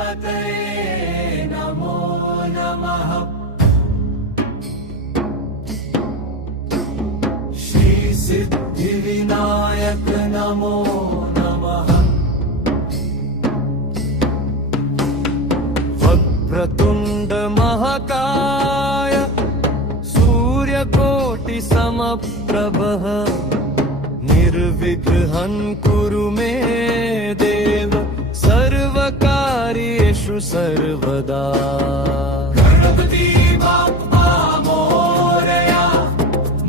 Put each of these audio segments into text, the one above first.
गणपतये नमो नमः। श्री सिद्धिविनायक नमो नमः। वक्रतुंड महाकाय सूर्यकोटि समप्रभः निर्विघ्नं कुरु मे देव सर्वकार्येषु सर्वदा। गणपती बाप्पा मोरया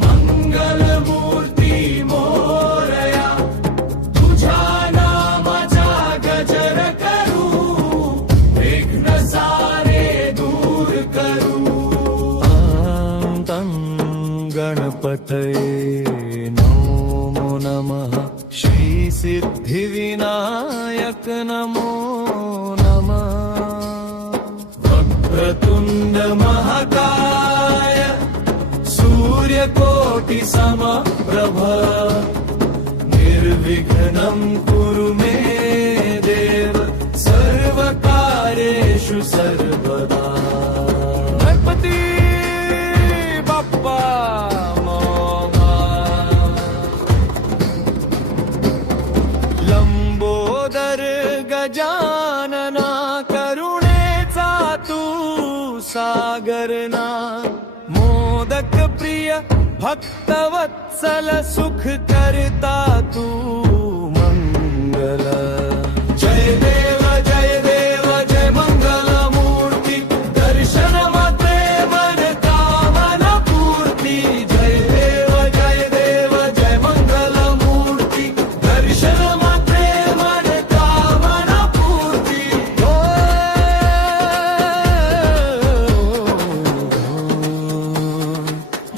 मंगलमूर्ती मोरया तुझ्या नामाचा गजर करू विघ्न सारे दूर करू। तं गणपतये नमो नमः। श्री सिद्धिविनायक नमो नमः। वक्रतुंड महाकाय सूर्यकोटि समप्रभ निर्विघ्नं कुरु मे देव सर्वकार्येषु सर्वदा। गणपती बाप्पा लंबोदर गजानना करुणेचा तू सागरना मोदक प्रिय भक्तवत्सल सुख करता तू मंगल। जय देव जय देव जय मंगल मूर्ती दर्शन मात्रे मन कामना पूर्ती। जय देव जय देव जय मंगल मूर्ती दर्शन मात्रे मन कामना पूर्ती।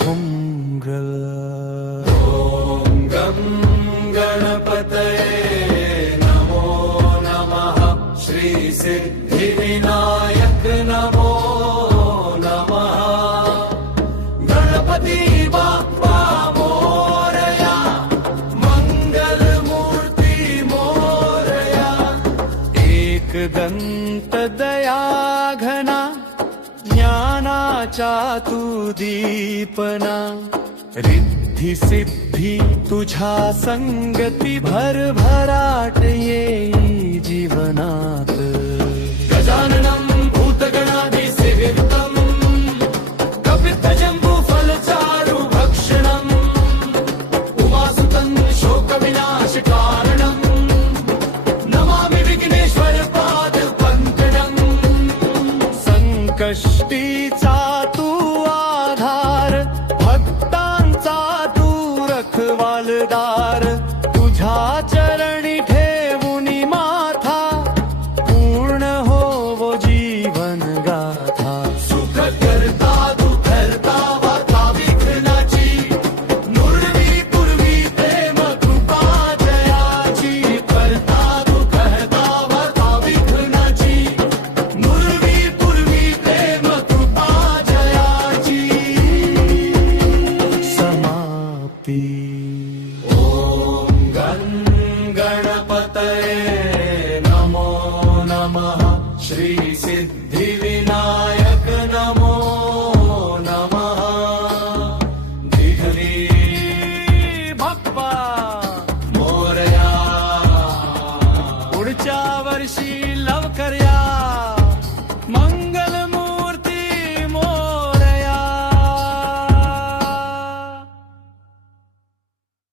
मंगल। ओम गं गणपतये नमो नमः। श्री सिद्धिविनायक नमो नमः। गणपती बाप्पा मोरया मंगलमूर्ती मोरया। एकदंत दयाघना ज्ञानाचा तू दीपना रिद्धी सिद्धी तुझ्या संगती भरभराट येई जीवनात। गजाननं भूतगणाधिसेवितं कपित्थजम्बू फलचारु भक्षणं उमासुतं शोकविनाशकारणं नमामि विघ्नेश्वर पाद पंकजं। संकष्टीचा तू आधार भक्तांचा तू रखवालदार तुझ्या चरणी ठेवुनी माथा पूर्ण होवो जीवन गाथा। सुख करता दुखहर्ता वार्ता विघ्नाची नुरवी पूर्वी प्रेम कृपा जयाची। करता दुखहर्ता वार्ता विघ्नाची नुरवी पूर्वी प्रेम कृपा जयाची। समाप्ती। ओम गं गणपतये नमो नमः। श्री सिद्धिविनायक नमो नमः। दिघली बाप्पा मोरया पुढच्या वर्षी लवकर या।